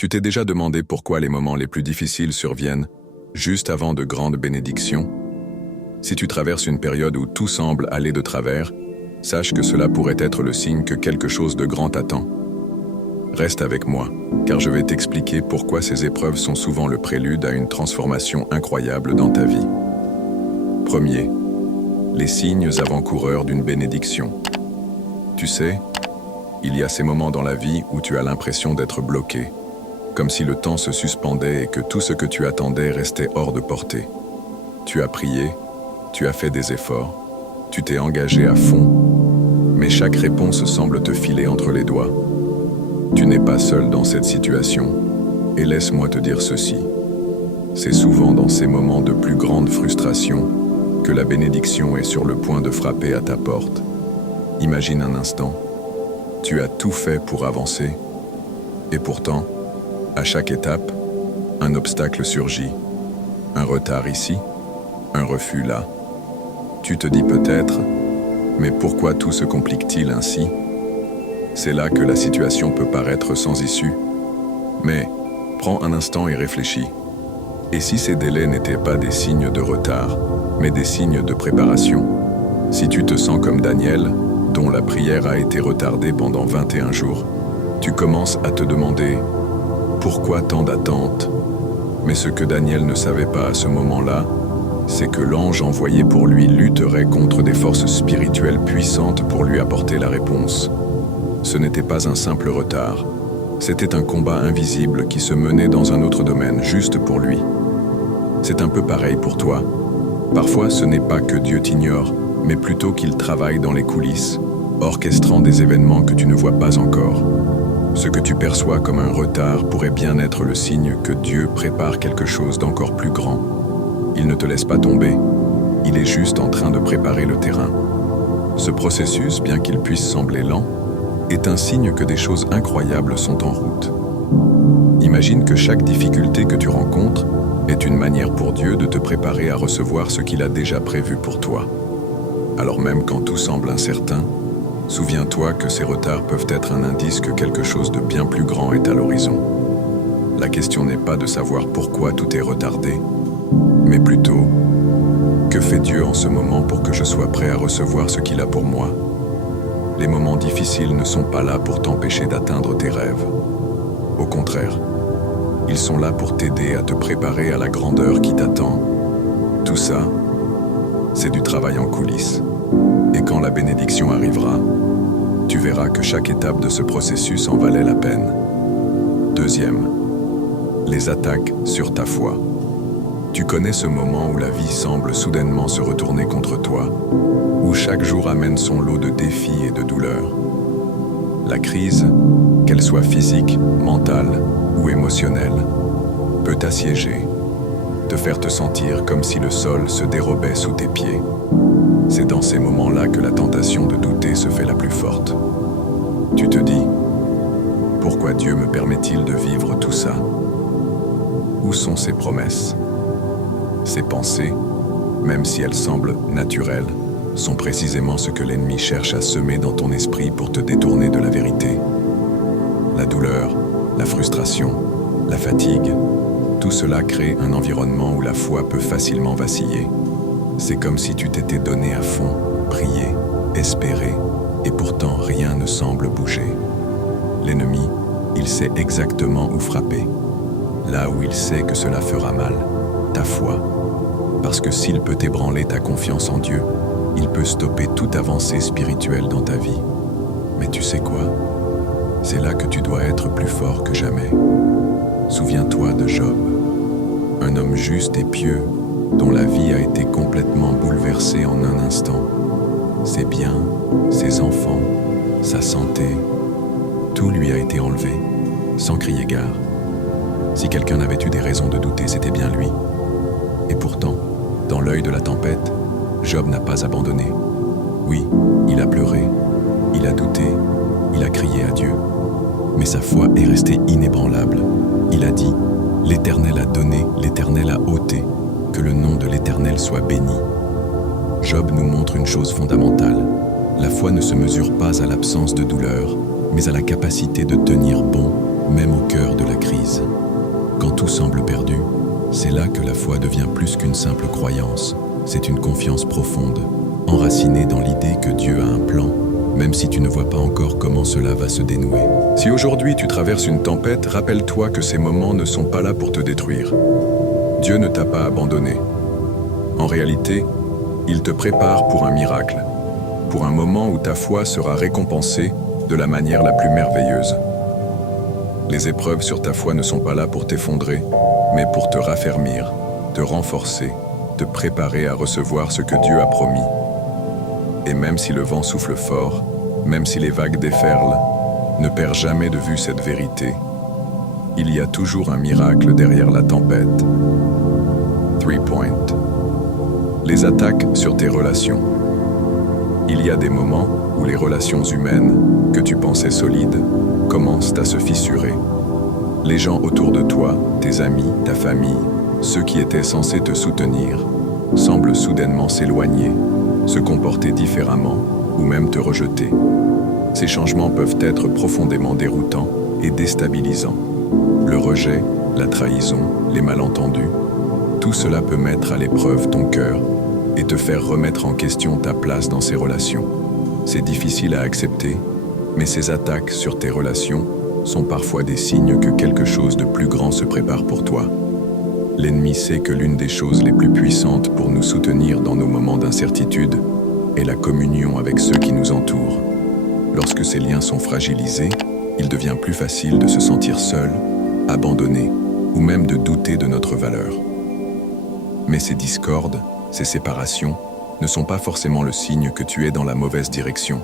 Tu t'es déjà demandé pourquoi les moments les plus difficiles surviennent juste avant de grandes bénédictions? Si tu traverses une période où tout semble aller de travers, sache que cela pourrait être le signe que quelque chose de grand t'attend. Reste avec moi, car je vais t'expliquer pourquoi ces épreuves sont souvent le prélude à une transformation incroyable dans ta vie. Premier, les signes avant-coureurs d'une bénédiction. Tu sais, il y a ces moments dans la vie où tu as l'impression d'être bloqué, comme si le temps se suspendait et que tout ce que tu attendais restait hors de portée. Tu as prié, tu as fait des efforts, tu t'es engagé à fond, mais chaque réponse semble te filer entre les doigts. Tu n'es pas seul dans cette situation, et laisse-moi te dire ceci. C'est souvent dans ces moments de plus grande frustration que la bénédiction est sur le point de frapper à ta porte. Imagine un instant, tu as tout fait pour avancer, et pourtant, à chaque étape, un obstacle surgit. Un retard ici, un refus là. Tu te dis peut-être, mais pourquoi tout se complique-t-il ainsi? C'est là que la situation peut paraître sans issue. Mais prends un instant et réfléchis. Et si ces délais n'étaient pas des signes de retard, mais des signes de préparation? Si tu te sens comme Daniel, dont la prière a été retardée pendant 21 jours, tu commences à te demander pourquoi tant d'attente? Mais ce que Daniel ne savait pas à ce moment-là, c'est que l'ange envoyé pour lui lutterait contre des forces spirituelles puissantes pour lui apporter la réponse. Ce n'était pas un simple retard, c'était un combat invisible qui se menait dans un autre domaine, juste pour lui. C'est un peu pareil pour toi. Parfois, ce n'est pas que Dieu t'ignore, mais plutôt qu'il travaille dans les coulisses, orchestrant des événements que tu ne vois pas encore. Ce que tu perçois comme un retard pourrait bien être le signe que Dieu prépare quelque chose d'encore plus grand. Il ne te laisse pas tomber, il est juste en train de préparer le terrain. Ce processus, bien qu'il puisse sembler lent, est un signe que des choses incroyables sont en route. Imagine que chaque difficulté que tu rencontres est une manière pour Dieu de te préparer à recevoir ce qu'il a déjà prévu pour toi. Alors même quand tout semble incertain, souviens-toi que ces retards peuvent être un indice que quelque chose de bien plus grand est à l'horizon. La question n'est pas de savoir pourquoi tout est retardé, mais plutôt, que fait Dieu en ce moment pour que je sois prêt à recevoir ce qu'il a pour moi? Les moments difficiles ne sont pas là pour t'empêcher d'atteindre tes rêves. Au contraire, ils sont là pour t'aider à te préparer à la grandeur qui t'attend. Tout ça, c'est du travail en coulisses. Et quand la bénédiction arrivera, tu verras que chaque étape de ce processus en valait la peine. Deuxième, les attaques sur ta foi. Tu connais ce moment où la vie semble soudainement se retourner contre toi, où chaque jour amène son lot de défis et de douleurs. La crise, qu'elle soit physique, mentale ou émotionnelle, peut t'assiéger, te faire te sentir comme si le sol se dérobait sous tes pieds. C'est dans ces moments-là que la tentation de douter se fait la plus forte. Tu te dis, pourquoi Dieu me permet-il de vivre tout ça? Où sont ses promesses? Ces pensées, même si elles semblent naturelles, sont précisément ce que l'ennemi cherche à semer dans ton esprit pour te détourner de la vérité. La douleur, la frustration, la fatigue, tout cela crée un environnement où la foi peut facilement vaciller. C'est comme si tu t'étais donné à fond, prié, espéré, et pourtant rien ne semble bouger. L'ennemi, il sait exactement où frapper. Là où il sait que cela fera mal, ta foi. Parce que s'il peut ébranler ta confiance en Dieu, il peut stopper toute avancée spirituelle dans ta vie. Mais tu sais quoi? C'est là que tu dois être plus fort que jamais. Souviens-toi de Job, un homme juste et pieux, dont la vie a été complètement bouleversée en un instant. Ses biens, ses enfants, sa santé, tout lui a été enlevé, sans crier gare. Si quelqu'un avait eu des raisons de douter, c'était bien lui. Et pourtant, dans l'œil de la tempête, Job n'a pas abandonné. Oui, il a pleuré, il a douté, il a crié à Dieu. Mais sa foi est restée inébranlable. Il a dit, « L'Éternel a donné, l'Éternel a ôté, que le nom de l'Éternel soit béni. » Job nous montre une chose fondamentale. La foi ne se mesure pas à l'absence de douleur, mais à la capacité de tenir bon, même au cœur de la crise. semble perdu, c'est là que la foi devient plus qu'une simple croyance. C'est une confiance profonde, enracinée dans l'idée que Dieu a un plan, même si tu ne vois pas encore comment cela va se dénouer. Si aujourd'hui tu traverses une tempête, rappelle-toi que ces moments ne sont pas là pour te détruire. Dieu ne t'a pas abandonné. En réalité, il te prépare pour un miracle, pour un moment où ta foi sera récompensée de la manière la plus merveilleuse. Les épreuves sur ta foi ne sont pas là pour t'effondrer, mais pour te raffermir, te renforcer, te préparer à recevoir ce que Dieu a promis. Et même si le vent souffle fort, même si les vagues déferlent, ne perds jamais de vue cette vérité. Il y a toujours un miracle derrière la tempête. 3 points. Les attaques sur tes relations. Il y a des moments où les relations humaines, que tu pensais solides, commencent à se fissurer. Les gens autour de toi, tes amis, ta famille, ceux qui étaient censés te soutenir, semblent soudainement s'éloigner, se comporter différemment ou même te rejeter. Ces changements peuvent être profondément déroutants et déstabilisants. Le rejet, la trahison, les malentendus, tout cela peut mettre à l'épreuve ton cœur et te faire remettre en question ta place dans ces relations. C'est difficile à accepter, mais ces attaques sur tes relations sont parfois des signes que quelque chose de plus grand se prépare pour toi. L'ennemi sait que l'une des choses les plus puissantes pour nous soutenir dans nos moments d'incertitude est la communion avec ceux qui nous entourent. Lorsque ces liens sont fragilisés, il devient plus facile de se sentir seul, abandonné ou même de douter de notre valeur. Mais ces discordes, ces séparations, ne sont pas forcément le signe que tu es dans la mauvaise direction.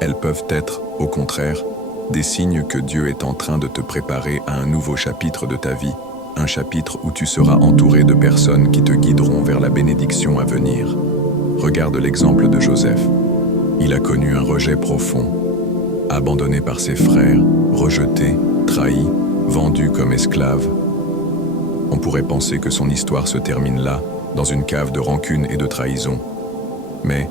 Elles peuvent être, au contraire, des signes que Dieu est en train de te préparer à un nouveau chapitre de ta vie, un chapitre où tu seras entouré de personnes qui te guideront vers la bénédiction à venir. Regarde l'exemple de Joseph. Il a connu un rejet profond, abandonné par ses frères, rejeté, trahi, vendu comme esclave. On pourrait penser que son histoire se termine là, dans une cave de rancune et de trahison. Mais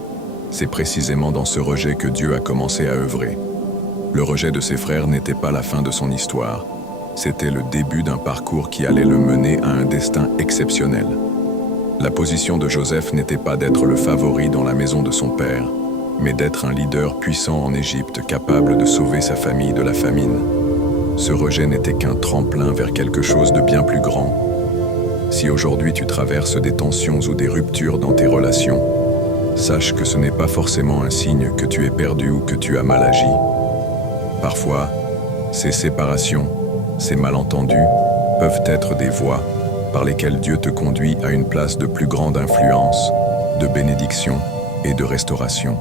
c'est précisément dans ce rejet que Dieu a commencé à œuvrer. Le rejet de ses frères n'était pas la fin de son histoire. C'était le début d'un parcours qui allait le mener à un destin exceptionnel. La position de Joseph n'était pas d'être le favori dans la maison de son père, mais d'être un leader puissant en Égypte capable de sauver sa famille de la famine. Ce rejet n'était qu'un tremplin vers quelque chose de bien plus grand. Si aujourd'hui tu traverses des tensions ou des ruptures dans tes relations, sache que ce n'est pas forcément un signe que tu es perdu ou que tu as mal agi. Parfois, ces séparations, ces malentendus peuvent être des voies par lesquelles Dieu te conduit à une place de plus grande influence, de bénédiction et de restauration.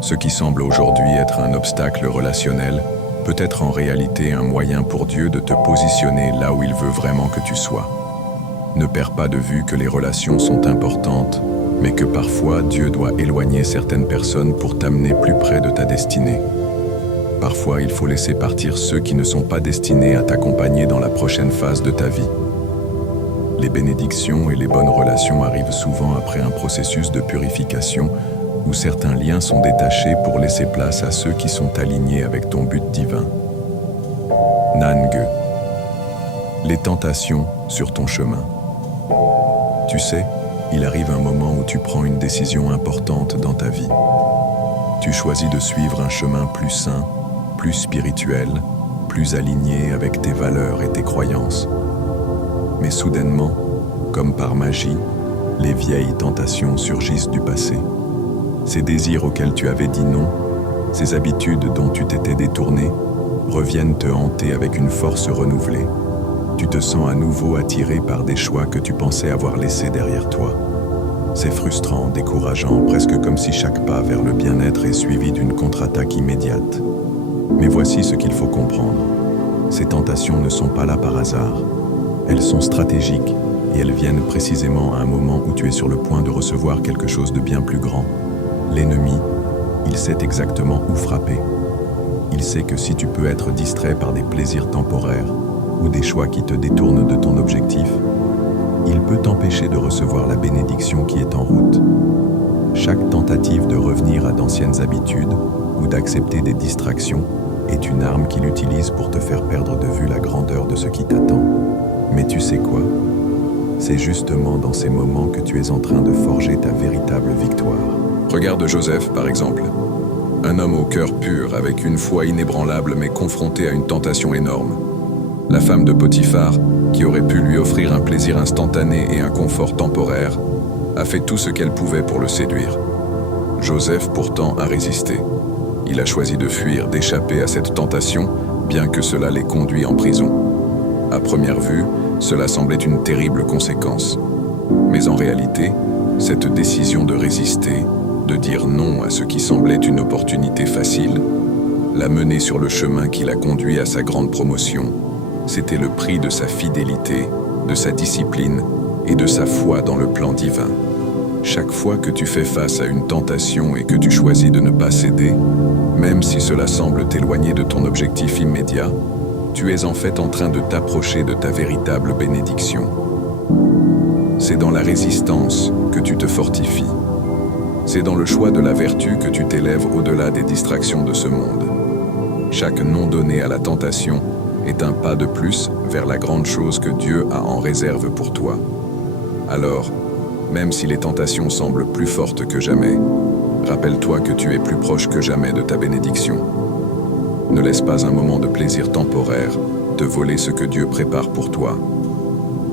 Ce qui semble aujourd'hui être un obstacle relationnel peut être en réalité un moyen pour Dieu de te positionner là où il veut vraiment que tu sois. Ne perds pas de vue que les relations sont importantes, mais que parfois Dieu doit éloigner certaines personnes pour t'amener plus près de ta destinée. Parfois, il faut laisser partir ceux qui ne sont pas destinés à t'accompagner dans la prochaine phase de ta vie. Les bénédictions et les bonnes relations arrivent souvent après un processus de purification où certains liens sont détachés pour laisser place à ceux qui sont alignés avec ton but divin. Nange. Les tentations sur ton chemin. Tu sais, il arrive un moment où tu prends une décision importante dans ta vie. Tu choisis de suivre un chemin plus sain, plus spirituel, plus aligné avec tes valeurs et tes croyances. Mais soudainement, comme par magie, les vieilles tentations surgissent du passé. Ces désirs auxquels tu avais dit non, ces habitudes dont tu t'étais détourné, reviennent te hanter avec une force renouvelée. Tu te sens à nouveau attiré par des choix que tu pensais avoir laissés derrière toi. C'est frustrant, décourageant, presque comme si chaque pas vers le bien-être est suivi d'une contre-attaque immédiate. Mais voici ce qu'il faut comprendre. Ces tentations ne sont pas là par hasard. Elles sont stratégiques et elles viennent précisément à un moment où tu es sur le point de recevoir quelque chose de bien plus grand. L'ennemi, il sait exactement où frapper. Il sait que si tu peux être distrait par des plaisirs temporaires ou des choix qui te détournent de ton objectif, il peut t'empêcher de recevoir la bénédiction qui est en route. Chaque tentative de revenir à d'anciennes habitudes ou d'accepter des distractions est une arme qu'il utilise pour te faire perdre de vue la grandeur de ce qui t'attend. Mais tu sais quoi? C'est justement dans ces moments que tu es en train de forger ta véritable victoire. Regarde Joseph, par exemple. Un homme au cœur pur, avec une foi inébranlable, mais confronté à une tentation énorme. La femme de Potiphar, qui aurait pu lui offrir un plaisir instantané et un confort temporaire, a fait tout ce qu'elle pouvait pour le séduire. Joseph, pourtant, a résisté. Il a choisi de fuir, d'échapper à cette tentation, bien que cela l'ait conduit en prison. À première vue, cela semblait une terrible conséquence. Mais en réalité, cette décision de résister, de dire non à ce qui semblait une opportunité facile, l'a mené sur le chemin qui l'a conduit à sa grande promotion. C'était le prix de sa fidélité, de sa discipline et de sa foi dans le plan divin. Chaque fois que tu fais face à une tentation et que tu choisis de ne pas céder, même si cela semble t'éloigner de ton objectif immédiat, tu es en fait en train de t'approcher de ta véritable bénédiction. C'est dans la résistance que tu te fortifies. C'est dans le choix de la vertu que tu t'élèves au-delà des distractions de ce monde. Chaque non donné à la tentation est un pas de plus vers la grande chose que Dieu a en réserve pour toi. Alors, même si les tentations semblent plus fortes que jamais, rappelle-toi que tu es plus proche que jamais de ta bénédiction. Ne laisse pas un moment de plaisir temporaire te voler ce que Dieu prépare pour toi.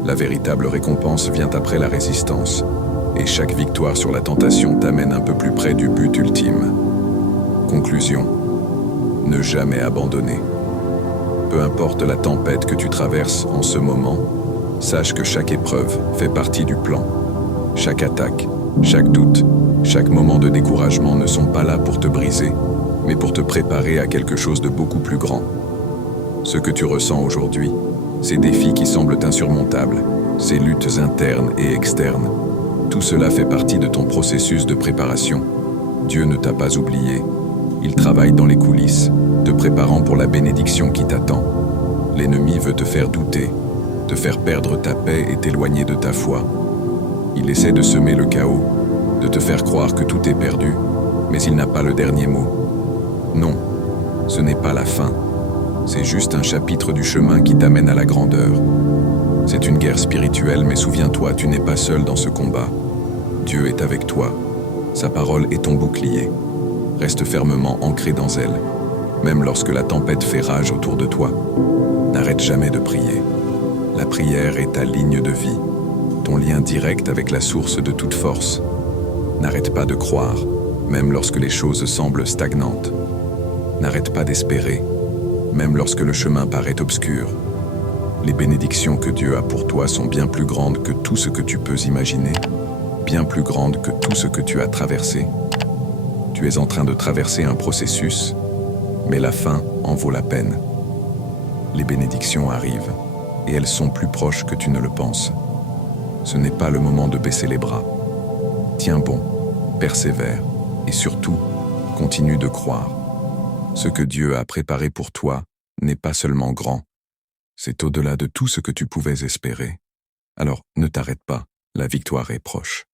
La véritable récompense vient après la résistance, et chaque victoire sur la tentation t'amène un peu plus près du but ultime. Conclusion. Ne jamais abandonner. Peu importe la tempête que tu traverses en ce moment, sache que chaque épreuve fait partie du plan. Chaque attaque, chaque doute, chaque moment de découragement ne sont pas là pour te briser, mais pour te préparer à quelque chose de beaucoup plus grand. Ce que tu ressens aujourd'hui, ces défis qui semblent insurmontables, ces luttes internes et externes, tout cela fait partie de ton processus de préparation. Dieu ne t'a pas oublié. Il travaille dans les coulisses, te préparant pour la bénédiction qui t'attend. L'ennemi veut te faire douter, te faire perdre ta paix et t'éloigner de ta foi. Il essaie de semer le chaos, de te faire croire que tout est perdu, mais il n'a pas le dernier mot. Non, ce n'est pas la fin. C'est juste un chapitre du chemin qui t'amène à la grandeur. C'est une guerre spirituelle, mais souviens-toi, tu n'es pas seul dans ce combat. Dieu est avec toi. Sa parole est ton bouclier. Reste fermement ancré dans elle, même lorsque la tempête fait rage autour de toi. N'arrête jamais de prier. La prière est ta ligne de vie, ton lien direct avec la source de toute force. N'arrête pas de croire, même lorsque les choses semblent stagnantes. N'arrête pas d'espérer, même lorsque le chemin paraît obscur. Les bénédictions que Dieu a pour toi sont bien plus grandes que tout ce que tu peux imaginer, bien plus grandes que tout ce que tu as traversé. Tu es en train de traverser un processus, mais la fin en vaut la peine. Les bénédictions arrivent, et elles sont plus proches que tu ne le penses. Ce n'est pas le moment de baisser les bras. Tiens bon, persévère, et surtout, continue de croire. Ce que Dieu a préparé pour toi n'est pas seulement grand, c'est au-delà de tout ce que tu pouvais espérer. Alors ne t'arrête pas, la victoire est proche.